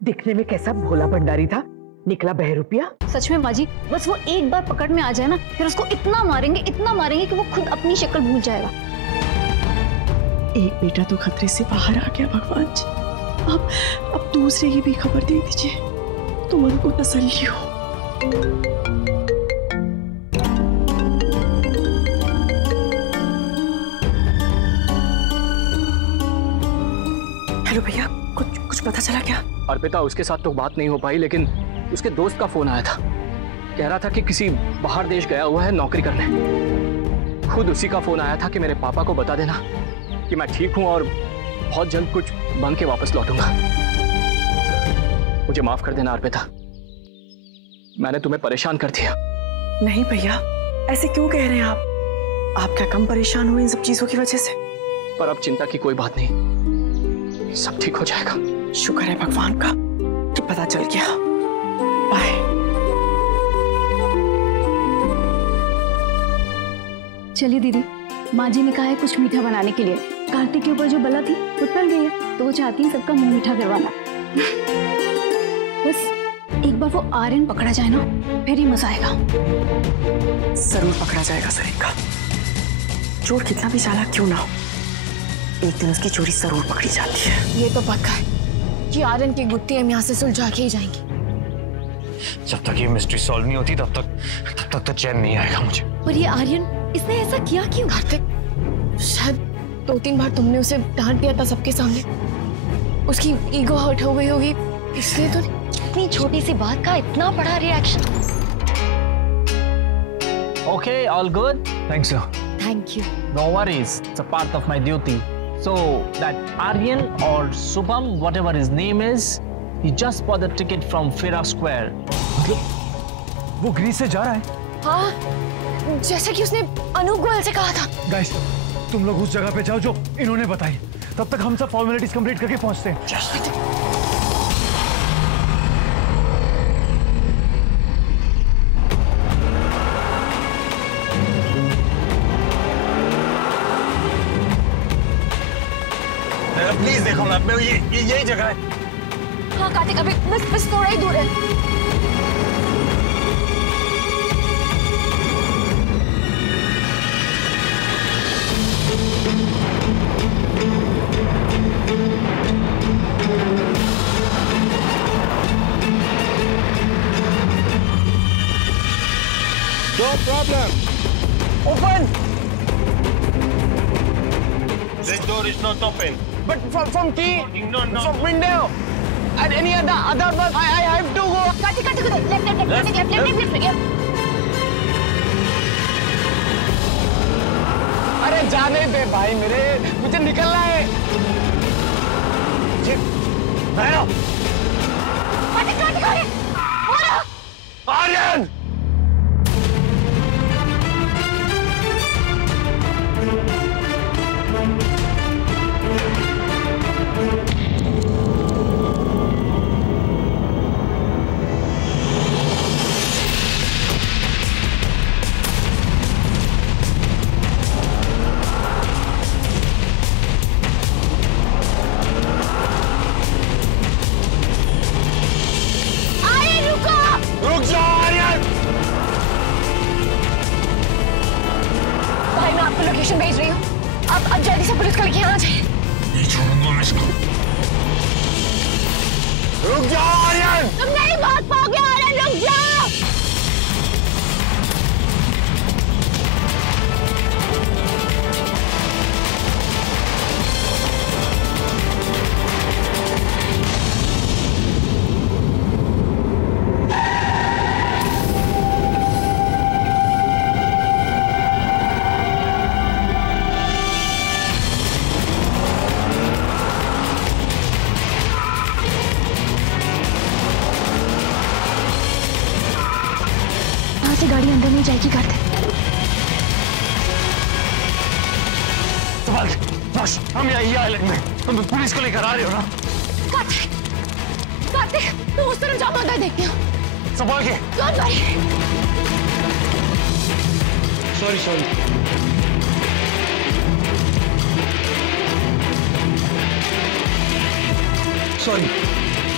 दिखने में कैसा भोला भंडारी था, निकला बहरूपिया। सच में माँ जी, बस वो एक बार पकड़ में आ जाए ना, फिर उसको इतना मारेंगे कि वो खुद अपनी शक्ल भूल जाएगा। एक बेटा तो खतरे से बाहर आ गया भगवान जी, अब दूसरे की भी खबर दे दीजिए तो मन को तसल्ली हो। हेलो भैया, कुछ पता चला क्या? अर्पिता, उसके साथ तो बात नहीं हो पाई, लेकिन उसके दोस्त का फोन आया था। कह रहा था कि किसी बाहर देश गया हुआ है नौकरी करने। खुद उसी का फोन आया था कि मेरे पापा को बता देना कि मैं ठीक हूं और बहुत जल्द कुछ बन के वापस लौटूंगा। मुझे माफ कर देना अर्पिता, मैंने तुम्हें परेशान कर दिया। नहीं भैया, ऐसे क्यों कह रहे हैं आप क्या कम परेशान हुए इन सब चीजों की वजह से? पर अब चिंता की कोई बात नहीं, सब ठीक हो जाएगा। शुक्र है भगवान का कि पता चल गया। बाय। चलिए दीदी, माँ जी ने कहा है कुछ मीठा बनाने के लिए। कार्तिक के ऊपर जो बला थी वो टल गई है, तो वो चाहती है सबका मुंह मीठा करवाना। बस एक बार वो आर्यन पकड़ा जाए ना, फिर ही मजा आएगा। जरूर पकड़ा जाएगा सर का। चोर कितना भी चालाक क्यों ना हो, एक दिन उसकी चोरी जरूर पकड़ी जाती है। ये तो पक्का है कि आर्यन की गुत्थी हम यहाँ से सुलझा के ही जाएंगी। जब तक ये मिस्ट्री सॉल्व नहीं होती तब तक तो चैन नहीं आएगा मुझे। पर ये आर्यन, इसने ऐसा किया क्यों? कार्तिक, शायद 2-3 बार तुमने उसे डांट दिया था सबके सामने, उसकी ईगो हर्ट हो गई होगी, इसलिए तो। इतनी छोटी सी बात का इतना बड़ा reaction. Okay, all good? Thanks sir. Thank you. No worries. It's a part of my duty. So that Aryan or Subham, whatever his name is, he just bought the ticket from Fira Square. मतलब वो Greece से जा रहा है? हाँ, जैसे कि उसने अनूप गोयल से कहा था। गाइस, तुम लोग उस जगह पे जाओ जो इन्होंने बताई, तब तक हम सब फॉर्मेलिटीज कंप्लीट करके पहुंचते हैं। प्लीज देखो मैप में, ये यही जगह है। हाँ कार्तिक, अभी बस थोड़ा ही दूर है। No problem. Open! This door is not open. But from key, No. from window, and any other bus, I have to go. Kartik, left. अरे जाने दे भाई मेरे, मुझे निकलना है। कार्तिक, आर्यन! रुक जाओ आर्यन! भाई मैं आपको लोकेशन भेज रही हूँ, आप जल्दी से पुलिस को लेके आना चाहिए। नहीं छोड़ूंगा मैं इसको। रुक जाओ आर्यन! तुम नहीं भाग पाओगे आर्यन, रुक जाओ। से गाड़ी अंदर नहीं जाएगी करते। बस हम यही आइलैंड में, तुम पुलिस को लेकर आ रहे हो ना? कार्तिक, तुम उस तरफ जाओ, मैं उधर देखती हूँ। संभाल के। Don't worry. Sorry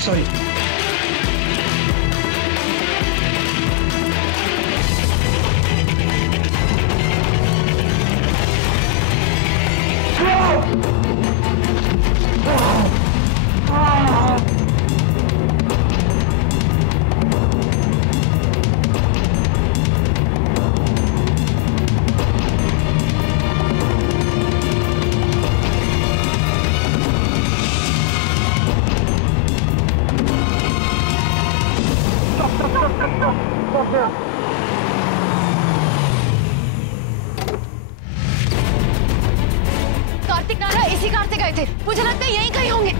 sorry Kartik नारा इसी कार से गए थे, मुझे लगता है यहीं कहीं होंगे।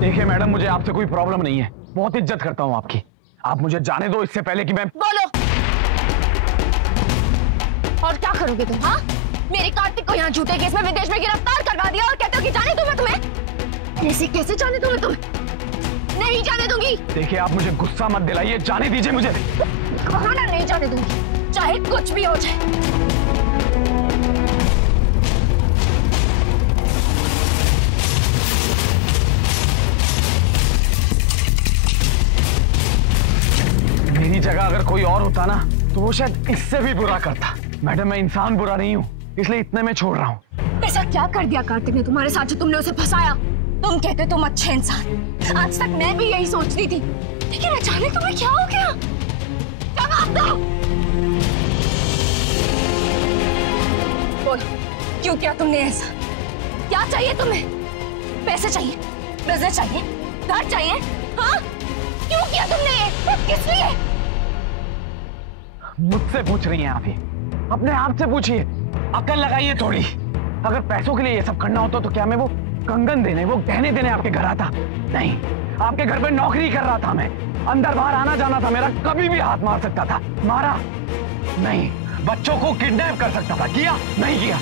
देखिए मैडम, मुझे आपसे कोई प्रॉब्लम नहीं है, बहुत इज्जत करता हूँ आपकी। आप मुझे जाने दो इससे पहले कि मैं बोलो। और क्या करोगे तुम? हाँ, मेरे कार्तिक को यहाँ झूठे केस में विदेश में गिरफ्तार करवा दिया और कहते हो कि जाने दूंगा तुम्हें? ऐसे कैसे जाने दूंगा तुम्हें? नहीं जाने दूंगी। देखिए आप मुझे गुस्सा मत दिलाइए, जाने दीजिए मुझे। कहा ना नहीं जाने दूंगी, चाहे कुछ भी हो जाए। मेरी जगह अगर कोई और होता ना तो वो शायद इससे भी बुरा करता। मैडम मैं इंसान बुरा नहीं हूँ, इसलिए इतने में छोड़ रहा हूँ। ऐसा क्या कर दिया कार्तिक ने तुम्हारे साथ जो तुमने उसे फंसाया? तुम कहते तुम अच्छे इंसान, आज तक मैं भी यही सोचती थी, लेकिन अचानक तुम्हें क्या हो गया? जवाब दो। बोलो, क्यों किया तुमने ऐसा? क्या चाहिए तुम्हें? पैसे चाहिए, बिजनेस चाहिए, घर चाहिए? हाँ, क्यों किया तुमने ये? किस लिए? मुझसे पूछ रही हैं आप ही? अपने आप से पूछिए, अकल लगाइए थोड़ी। अगर पैसों के लिए ये सब करना होता तो क्या मैं वो कंगन देने, वो गहने देने आपके घर आता? नहीं, आपके घर पे नौकरी कर रहा था मैं, अंदर बाहर आना जाना था मेरा, कभी भी हाथ मार सकता था। मारा नहीं, बच्चों को किडनैप कर सकता था, किया नहीं किया?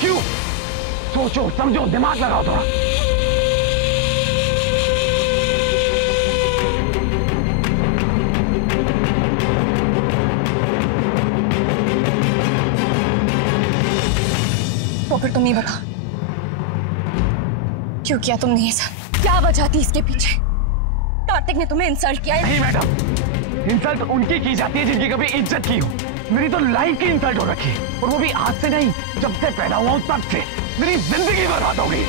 क्यों? सोचो समझो, दिमाग लगाओ थोड़ा। तो फिर तुम ही बता, क्यों किया तुमने ये सब? क्या वजह थी इसके पीछे? कार्तिक ने तुम्हें इंसल्ट किया है? नहीं मैडम, इंसल्ट उनकी की जाती है जिनकी कभी इज्जत की हो। मेरी तो लाइफ की इंसल्ट हो रखी है, और वो भी आज से नहीं, जब से पैदा हुआ हूं तब से। मेरी जिंदगी बर्बाद हो गई।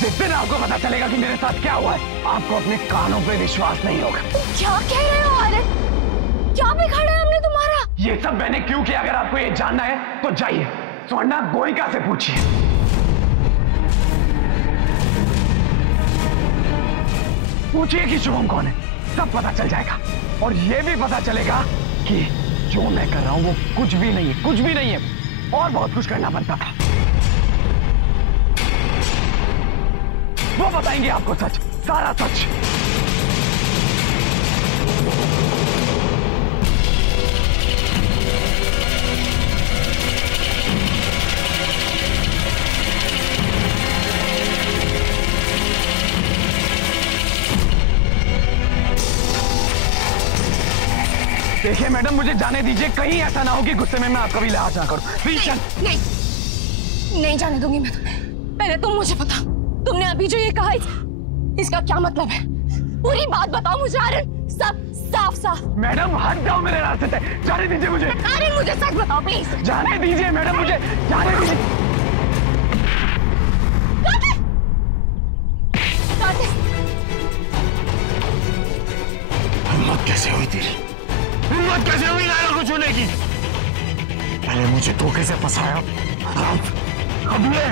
जिस दिन आपको पता चलेगा कि मेरे साथ क्या हुआ है, आपको अपने कानों पे विश्वास नहीं होगा। क्या कह रहे हो आनंद? क्या बिगाड़ा है हमने तुम्हारा? ये सब मैंने क्यों किया? अगर आपको ये जानना है तो जाइए स्वर्णा गोइंका से पूछिए। पूछिए कि शुभम कौन है, सब पता चल जाएगा। और ये भी पता चलेगा कि जो मैं कर रहा हूं वो कुछ भी नहीं है, कुछ भी नहीं है, और बहुत कुछ करना बनता था। वो बताएंगे आपको सच, सारा सच। देखिए मैडम, मुझे जाने दीजिए, कहीं ऐसा ना हो कि गुस्से में मैं आपका भी लिहाज ना करूं। प्लीज। नहीं जाने दूंगी मैं तुम्हें। पहले तुम मुझे बता, तुमने अभी जो ये कहा इसका क्या मतलब है? पूरी बात बताओ मुझे आर्यन, सब साफ साफ। मैडम हट जाओ मेरे रास्ते से, जाने दीजिए मुझे। आर्यन मुझे सच बताओ प्लीज। जाने दीजिए मैडम, मुझे जाने दीजिए। हिम्मत कैसे हुई तेरी? हिम्मत कैसे हुई नायरा को छूने की? पहले मुझे धोखे से फंसाया, अब ये